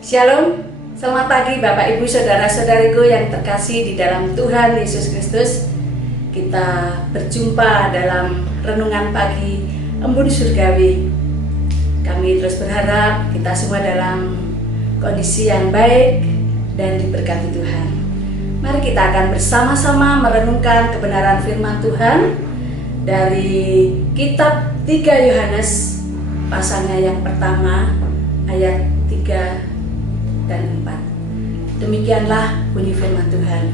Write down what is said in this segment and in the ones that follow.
Shalom, selamat pagi Bapak Ibu Saudara-saudariku yang terkasih di dalam Tuhan Yesus Kristus. Kita berjumpa dalam renungan pagi Embun Surgawi. Kami terus berharap kita semua dalam kondisi yang baik dan diberkati Tuhan. Mari kita akan bersama-sama merenungkan kebenaran firman Tuhan dari kitab 3 Yohanes pasalnya yang pertama ayat 3 dan 4. Demikianlah bunyi firman Tuhan.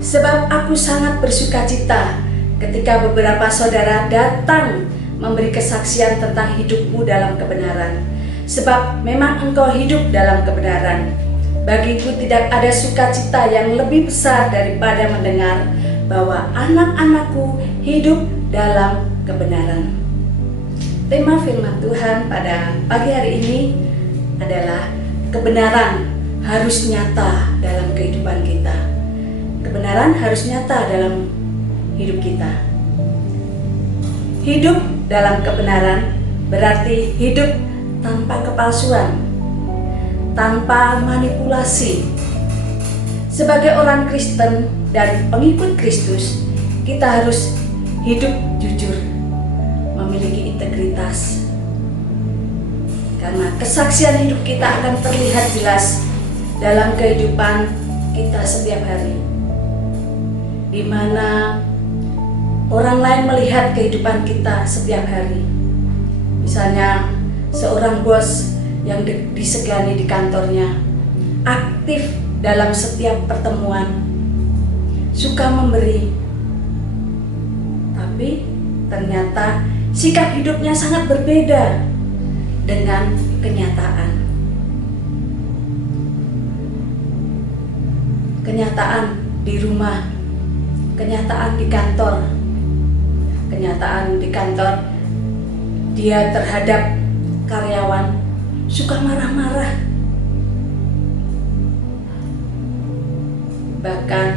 Sebab aku sangat bersukacita ketika beberapa saudara datang memberi kesaksian tentang hidupmu dalam kebenaran. Sebab memang engkau hidup dalam kebenaran. Bagiku tidak ada sukacita yang lebih besar daripada mendengar bahwa anak-anakku hidup dalam kebenaran. Tema firman Tuhan pada pagi hari ini adalah kebenaran harus nyata dalam kehidupan kita. Kebenaran harus nyata dalam hidup kita. Hidup dalam kebenaran berarti hidup tanpa kepalsuan, tanpa manipulasi. Sebagai orang Kristen dan pengikut Kristus, kita harus hidup jujur, memiliki integritas. Karena kesaksian hidup kita akan terlihat jelas dalam kehidupan kita setiap hari, di mana orang lain melihat kehidupan kita setiap hari. Misalnya seorang bos yang disegani di kantornya, aktif dalam setiap pertemuan, suka memberi, tapi ternyata sikap hidupnya sangat berbeda dengan kenyataan. Kenyataan di rumah, kenyataan di kantor. Kenyataan di kantor, dia terhadap karyawan suka marah-marah. Bahkan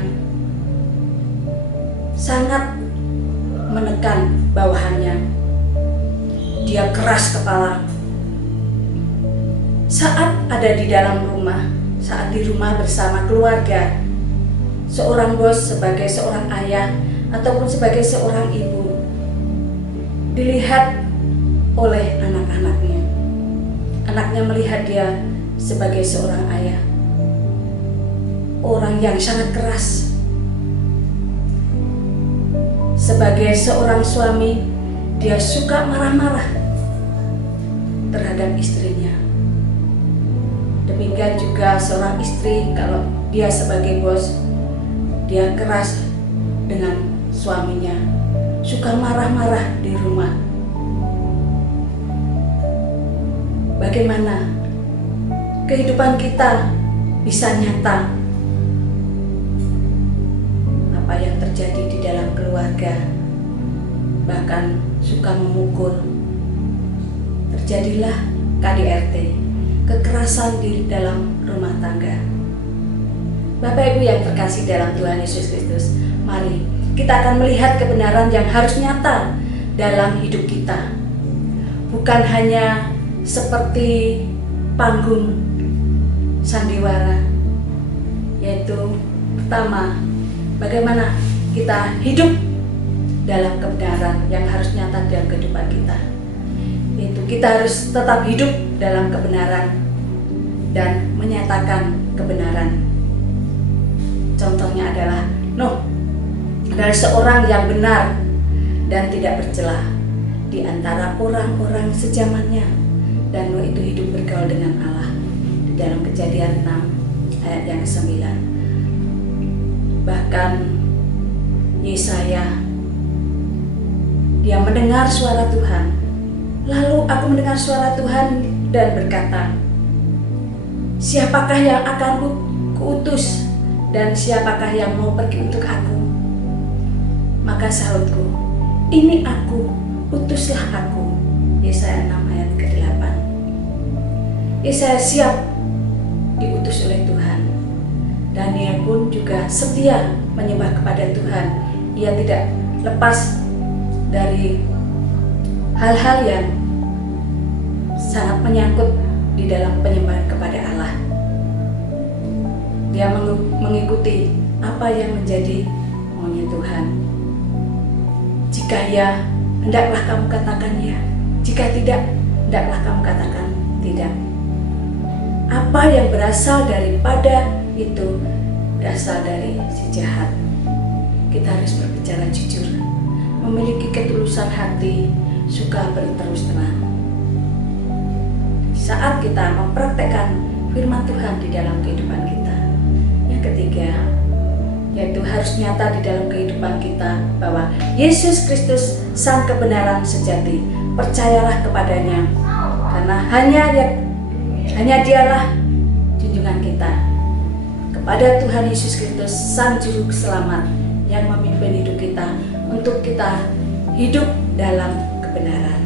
sangat menekan bawahannya. Dia keras kepala. Saat ada di dalam rumah, saat di rumah bersama keluarga, seorang bos sebagai seorang ayah ataupun sebagai seorang ibu dilihat oleh anak-anaknya. Anaknya melihat dia sebagai seorang ayah, orang yang sangat keras. Sebagai seorang suami, dia suka marah-marah terhadap istrinya. Demikian juga seorang istri, kalau dia sebagai bos, dia keras dengan suaminya, suka marah-marah di rumah. Bagaimana kehidupan kita bisa nyata apa yang terjadi di dalam keluarga, bahkan suka memukul. Terjadilah KDRT, kekerasan di dalam rumah tangga. Bapak Ibu yang terkasih dalam Tuhan Yesus Kristus, mari kita akan melihat kebenaran yang harus nyata dalam hidup kita. Bukan hanya seperti panggung sandiwara, yaitu pertama, bagaimana kita hidup dalam kebenaran yang harus nyata dalam kehidupan kita. Itu kita harus tetap hidup dalam kebenaran dan menyatakan kebenaran. Contohnya adalah Nuh adalah seorang yang benar dan tidak bercela di antara orang-orang sezamannya, dan Nuh itu hidup bergaul dengan Allah. Di dalam Kejadian 6 ayat yang ke-9. Bahkan Yesaya, dia mendengar suara Tuhan. Lalu aku mendengar suara Tuhan dan berkata, siapakah yang akan kuutus dan siapakah yang mau pergi untuk aku? Maka sahutku, ini aku, utuslah aku. Yesaya 6 ayat ke-8. Yesaya siap diutus oleh Tuhan. Daniel pun juga setia menyembah kepada Tuhan. Ia tidak lepas dari hal-hal yang sangat menyangkut di dalam penyembahan kepada Allah. Dia mengikuti apa yang menjadi maunya Tuhan. Jika ya, hendaklah kamu katakan ya. Jika tidak, hendaklah kamu katakan tidak. Apa yang berasal daripada itu berasal dari si jahat. Kita harus berbicara jujur, memiliki ketulusan hati, suka berterus terang. Saat kita mempraktekkan firman Tuhan di dalam kehidupan kita. Yang ketiga, yaitu harus nyata di dalam kehidupan kita bahwa Yesus Kristus Sang kebenaran sejati. Percayalah kepadanya, karena hanya Dialah junjungan kita kepada Tuhan Yesus Kristus Sang Juru Selamat yang memimpin hidup kita untuk kita hidup dalam kebenaran.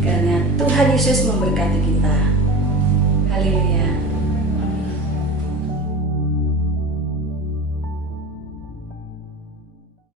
Karena Tuhan Yesus memberkati kita. Haleluya.